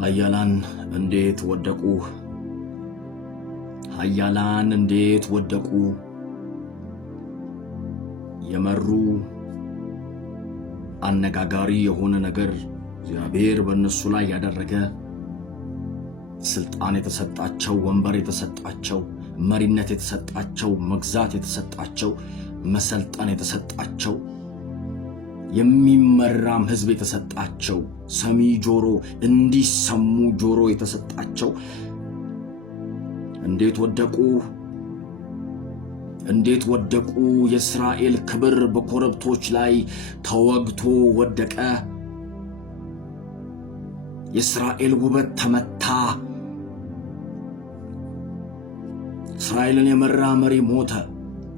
ኃያላን እንዴት ወደቁ? ኃያላን እንዴት ወደቁ? የመሩ አነጋጋሪ የሆነ ነገር እግዚአብሔር በእነሱ ላይ ያደረገ ስልጣን የተሰጣቸው፣ ወንበር የተሰጣቸው፣ መሪነት የተሰጣቸው፣ መግዛት የተሰጣቸው፣ መሰልጠን የተሰጣቸው፣ የሚመራም ህዝብ የተሰጣቸው፣ ሰሚ ጆሮ እንዲሰሙ ጆሮ የተሰጣቸው እንዴት ወደቁ? እንዴት ወደቁ? የእስራኤል ክብር በኮረብቶች ላይ ተወግቶ ወደቀ። የእስራኤል ውበት ተመታ። እስራኤልን የመራ መሪ ሞተ፣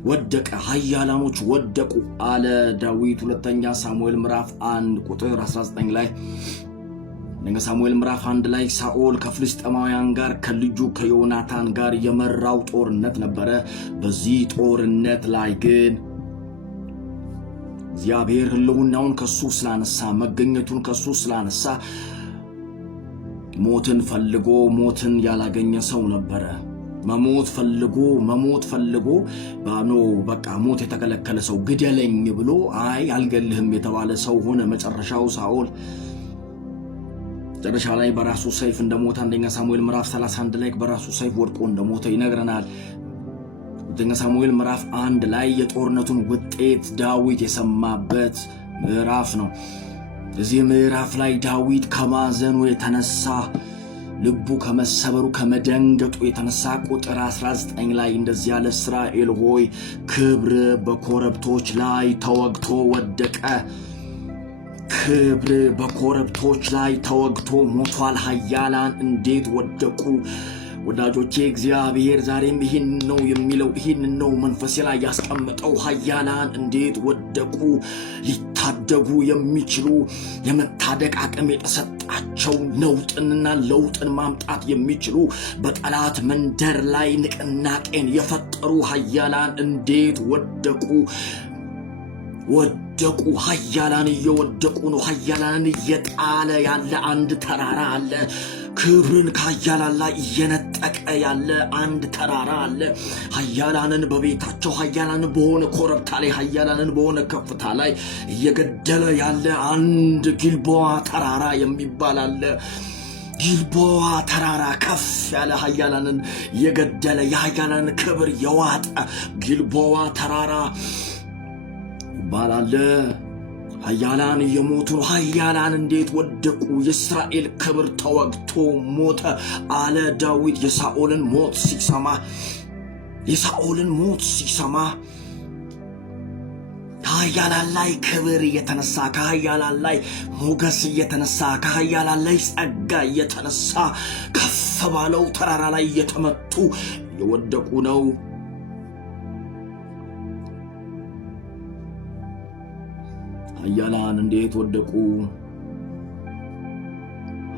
ወደቀ። ኃያላኖች ወደቁ አለ ዳዊት። ሁለተኛ ሳሙኤል ምዕራፍ 1 ቁጥር 19 ላይ ሳሙኤል ምዕራፍ 1 ላይ ሳኦል ከፍልስጤማውያን ጋር ከልጁ ከዮናታን ጋር የመራው ጦርነት ነበረ። በዚህ ጦርነት ላይ ግን እግዚአብሔር ህልውናውን ከሱ ስላነሳ፣ መገኘቱን ከሱ ስላነሳ ሞትን ፈልጎ ሞትን ያላገኘ ሰው ነበረ። መሞት ፈልጎ ባኖ በቃ ሞት የተከለከለ ሰው ግደለኝ ብሎ አይ አልገልህም የተባለ ሰው ሆነ። መጨረሻው ሳኦል መጨረሻ ላይ በራሱ ሰይፍ እንደሞተ አንደኛ ሳሙኤል ምዕራፍ 31 ላይ በራሱ ሰይፍ ወድቆ እንደሞተ ይነግረናል። አንደኛ ሳሙኤል ምዕራፍ 1 ላይ የጦርነቱን ውጤት ዳዊት የሰማበት ምዕራፍ ነው። እዚህ ምዕራፍ ላይ ዳዊት ከማዘኑ የተነሳ ልቡ ከመሰበሩ ከመደንገጡ የተነሳ ቁጥር 19 ላይ እንደዚህ ያለ እስራኤል ሆይ ክብር በኮረብቶች ላይ ተወግቶ ወደቀ። ክብር በኮረብቶች ላይ ተወግቶ ሞቷል። ኃያላን እንዴት ወደቁ? ወዳጆቼ እግዚአብሔር ዛሬም ይህን ነው የሚለው፣ ይህን ነው መንፈሴ ላይ ያስቀመጠው። ኃያላን እንዴት ወደቁ? ሊታደጉ የሚችሉ የመታደግ አቅም የተሰጣቸው ነውጥንና ለውጥን ማምጣት የሚችሉ በጠላት መንደር ላይ ንቅናቄን የፈጠሩ ኃያላን እንዴት ወደቁ? ኃያላን እየወደቁ ነው። ኃያላንን እየጣለ ያለ አንድ ተራራ አለ። ክብርን ከኃያላን ላይ እየነጠቀ ያለ አንድ ተራራ አለ። ኃያላንን በቤታቸው፣ ኃያላንን በሆነ ኮረብታ ላይ፣ ኃያላንን በሆነ ከፍታ ላይ እየገደለ ያለ አንድ ጊልቦዋ ተራራ የሚባል አለ። ጊልቦዋ ተራራ ከፍ ያለ ኃያላንን የገደለ የኃያላንን ክብር የዋጠ ጊልቦዋ ተራራ ባላለ። ኃያላን እየሞቱ ነው። ኃያላን እንዴት ወደቁ? የእስራኤል ክብር ተወግቶ ሞተ አለ ዳዊት። የሳኦልን ሞት ሲሰማ ከኃያላን ላይ ክብር እየተነሳ፣ ከኃያላን ላይ ሞገስ እየተነሳ፣ ከኃያላን ላይ ጸጋ እየተነሳ ከፍ ባለው ተራራ ላይ እየተመቱ የወደቁ ነው። ኃያላን እንዴት ወደቁ?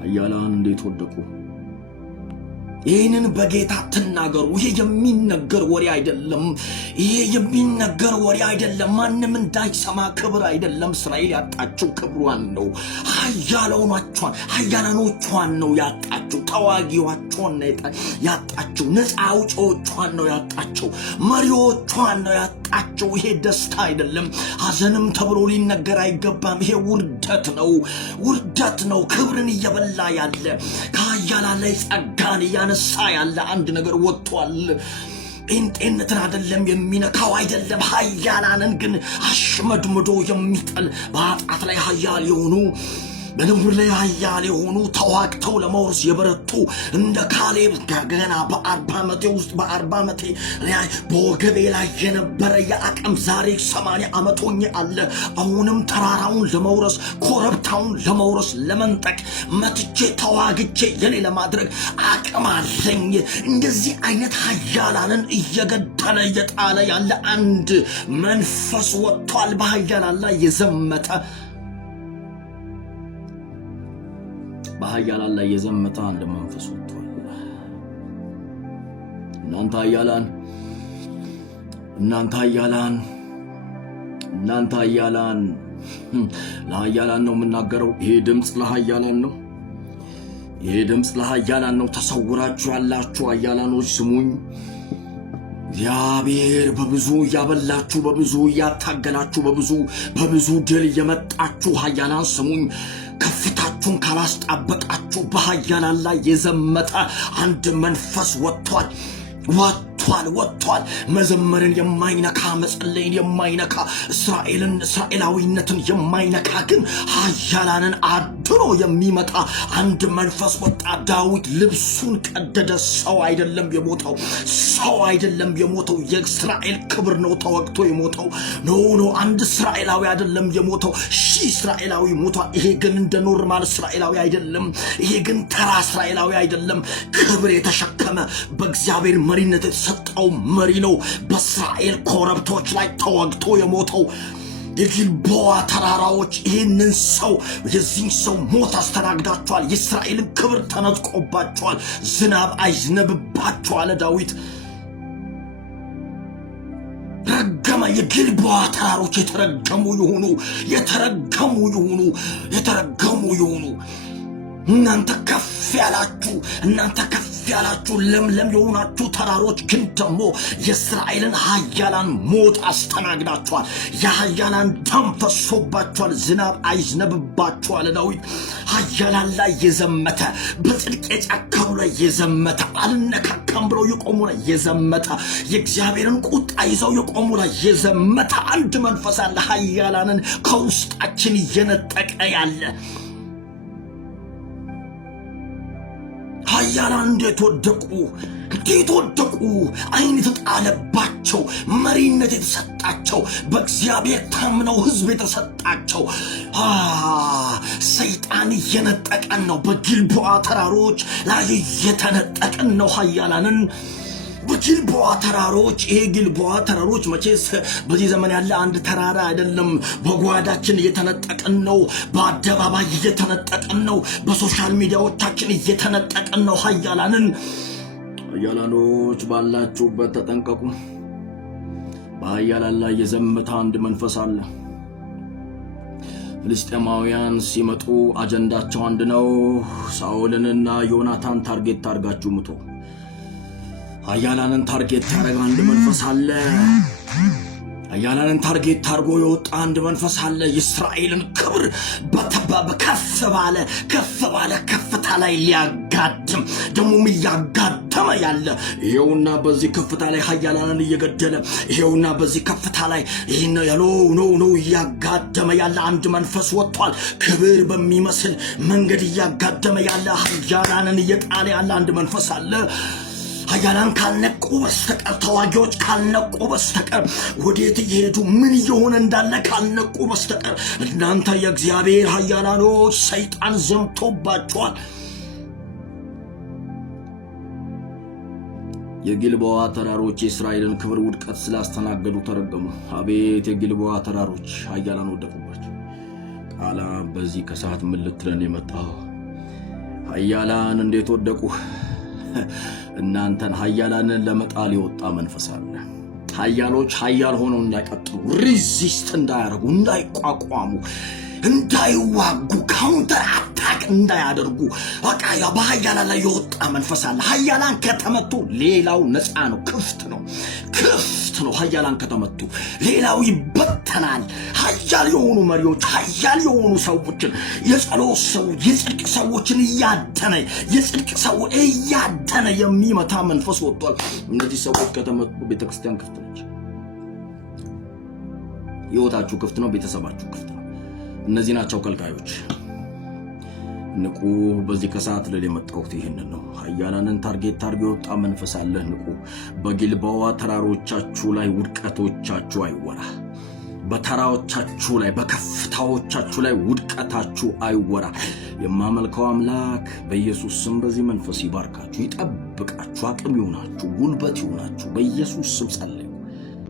ኃያላን እንዴት ወደቁ? ይህንን በጌታ ትናገሩ። ይሄ የሚነገር ወሬ አይደለም። ማንም እንዳይሰማ ክብር አይደለም። እስራኤል ያጣችው ክብሯን ነው። ኃያላኖቿን ነው ያጣችው። ተዋጊዎቿን ነው ያጣችው። ነፃ አውጪዎቿን ነው ያጣችው። መሪዎቿን ነው ያጣችው። ይሄ ደስታ አይደለም። ሐዘንም ተብሎ ሊነገር አይገባም። ይሄ ውርደት ነው። ክብርን እየበላ ያለ ከኃያላን ላይ ጸጋን እያነሳ ያለ አንድ ነገር ወጥቷል። ጴንጤነትን አይደለም የሚነካው አይደለም። ኃያላንን ግን አሽመድምዶ የሚጥል በኃጢአት ላይ ኃያል የሆኑ በነውር ላይ ኃያል የሆኑ ተዋግተው ለመውረስ የበረቱ እንደ ካሌብ ገና በ40 ዓመቴ ላይ በወገቤ ላይ የነበረ የአቅም ዛሬ 80 ዓመቶኝ አለ። አሁንም ተራራውን ለመውረስ ኮረብታውን ለመውረስ ለመንጠቅ መትቼ ተዋግቼ የኔ ለማድረግ አቅም አለኝ። እንደዚህ አይነት ኃያላንን እየገደለ እየጣለ ያለ አንድ መንፈስ ወጥቷል። በኃያላን ላይ የዘመተ በኃያላን ላይ የዘመተ አንድ መንፈስ ወጥቷል። እናንተ ኃያላን ለኃያላን ነው የምናገረው። ይሄ ድምፅ ለኃያላን ነው። ይህ ድምፅ ለኃያላን ነው። ተሰውራችሁ ያላችሁ ኃያላኖች ስሙኝ። እግዚአብሔር በብዙ ያበላችሁ፣ በብዙ ያታገላችሁ፣ በብዙ ድል የመጣችሁ ኃያላን ስሙኝ። ከፍታችሁን ካላስጣበቃችሁ በኃያላን ላይ የዘመተ አንድ መንፈስ ወጥቷል። መዘመርን የማይነካ መጸለይን የማይነካ እስራኤላዊነትን የማይነካ ግን ኃያላንን አድኖ የሚመጣ አንድ መንፈስ ወጣ። ዳዊት ልብሱን ቀደደ። ሰው አይደለም የሞተው የእስራኤል ክብር ነው ተወግቶ የሞተው። ኖ አንድ እስራኤላዊ አይደለም የሞተው፣ ሺህ እስራኤላዊ ሞቷል። ይሄ ግን እንደ ኖርማል እስራኤላዊ አይደለም። ይሄ ግን ተራ እስራኤላዊ አይደለም። ክብር የተሸከመ በእግዚአብሔር መሪነት የተሰጠው መሪ ነው። በእስራኤል ኮረብቶች ላይ ተወግቶ የሞተው የጊልቦዋ ተራራዎች ይህንን ሰው የዚህ ሰው ሞት አስተናግዳቸዋል። የእስራኤልን ክብር ተነጥቆባቸዋል። ዝናብ አይዝነብባቸዋል። ዳዊት ረገመ። የጊልቦዋ ተራሮች የተረገሙ ይሁኑ። እናንተ ከፍ ያላችሁ ለምለም የሆናችሁ ተራሮች ግን ደግሞ የእስራኤልን ኃያላን ሞት አስተናግዳችኋል። የኃያላን ደም ፈሶባችኋል። ዝናብ አይዝነብባችኋል። ዳዊት ኃያላን ላይ የዘመተ፣ በጽድቅ የጨከኑ ላይ የዘመተ፣ አልነካካም ብለው የቆሙ ላይ የዘመተ፣ የእግዚአብሔርን ቁጣ ይዘው የቆሙ ላይ የዘመተ አንድ መንፈስ አለ። ኃያላንን ከውስጣችን እየነጠቀ ያለ ኃያላን እንዴት ወደቁ! ዓይን የተጣለባቸው፣ መሪነት የተሰጣቸው፣ በእግዚአብሔር ታምነው ሕዝብ የተሰጣቸው ሰይጣን እየነጠቀን ነው። በጊልቦዓ ተራሮች ላይ እየተነጠቀን ነው ኃያላንን በጊልቦዓ ተራሮች። ይሄ ጊልቦዓ ተራሮች መቼስ በዚህ ዘመን ያለ አንድ ተራራ አይደለም። በጓዳችን እየተነጠቅን ነው። በአደባባይ እየተነጠቅን ነው። በሶሻል ሚዲያዎቻችን እየተነጠቅን ነው። ኃያላኖች ባላችሁበት ተጠንቀቁ። በኃያላን ላይ የዘመተ አንድ መንፈስ አለ። ፍልስጤማውያን ሲመጡ አጀንዳቸው አንድ ነው። ሳኦልንና ዮናታን ታርጌት አድርጋችሁ ምቱ። ኃያላንን ታርጌት ያደረገ አንድ መንፈስ አለ። ኃያላንን ታርጌት አድርጎ የወጣ አንድ መንፈስ አለ። የእስራኤልን ክብር ከፍ ባለ ከፍታ ላይ ሊያጋድም ደግሞም እያጋደመ ያለ ይሄውና፣ በዚህ ከፍታ ላይ ኃያላንን እየገደለ ይሄውና፣ በዚህ ከፍታ ላይ ይሄን ነው እያጋደመ ያለ አንድ መንፈስ ወጥቷል። ክብር በሚመስል መንገድ እያጋደመ ያለ ኃያላንን እየጣለ ያለ አንድ መንፈስ አለ። ኃያላን ካልነቁ በስተቀር፣ ተዋጊዎች ካልነቁ በስተቀር፣ ወዴት እየሄዱ ምን እየሆነ እንዳለ ካልነቁ በስተቀር እናንተ የእግዚአብሔር ኃያላኖች ሰይጣን ዘምቶባቸዋል። የጊልቦዓ ተራሮች የእስራኤልን ክብር ውድቀት ስላስተናገዱ ተረገሙ። አቤት የጊልቦዓ ተራሮች ኃያላን ወደቁባቸው። ቃላ በዚህ ከሰዓት ምን ልትለን የመጣው? ኃያላን እንዴት ወደቁ? እናንተን ኃያላንን ለመጣል የወጣ መንፈስ አለ። ኃያሎች ኃያል ሆነው እንዳይቀጥሉ፣ ሪዚስት እንዳያደርጉ፣ እንዳይቋቋሙ፣ እንዳይዋጉ፣ ካውንተር አታክ እንዳያደርጉ በቃ በኃያላን ላይ የወጣ መንፈስ አለ። ኃያላን ከተመቱ ሌላው ነፃ ነው፣ ክፍት ነው። ኃያላን ከተመቱ ሌላው ይበተናል። ኃያል የሆኑ መሪዎች፣ ኃያል የሆኑ ሰዎችን፣ የጸሎት ሰዎች፣ የጽድቅ ሰዎችን እያደነ የሚመታ መንፈስ ወጥቷል። እነዚህ ሰዎች ከተመቱ ቤተክርስቲያን ክፍት ነች። ሕይወታችሁ ክፍት ነው። ቤተሰባችሁ ክፍት ነው። እነዚህ ናቸው ከልካዮች። ንቁ። በዚህ ከሰዓት ላይ የመጣሁት ይሄንን ነው። ኃያላንን ታርጌት አድርጎ የወጣ መንፈስ አለ። ንቁ። በጊልቦዓ ተራሮቻችሁ ላይ ውድቀቶቻችሁ አይወራ። በተራሮቻችሁ ላይ፣ በከፍታዎቻችሁ ላይ ውድቀታችሁ አይወራ። የማመልከው አምላክ በኢየሱስ ስም በዚህ መንፈስ ይባርካችሁ፣ ይጠብቃችሁ፣ አቅም ይሆናችሁ፣ ጉልበት ይሆናችሁ። በኢየሱስ ስም ጸልይ።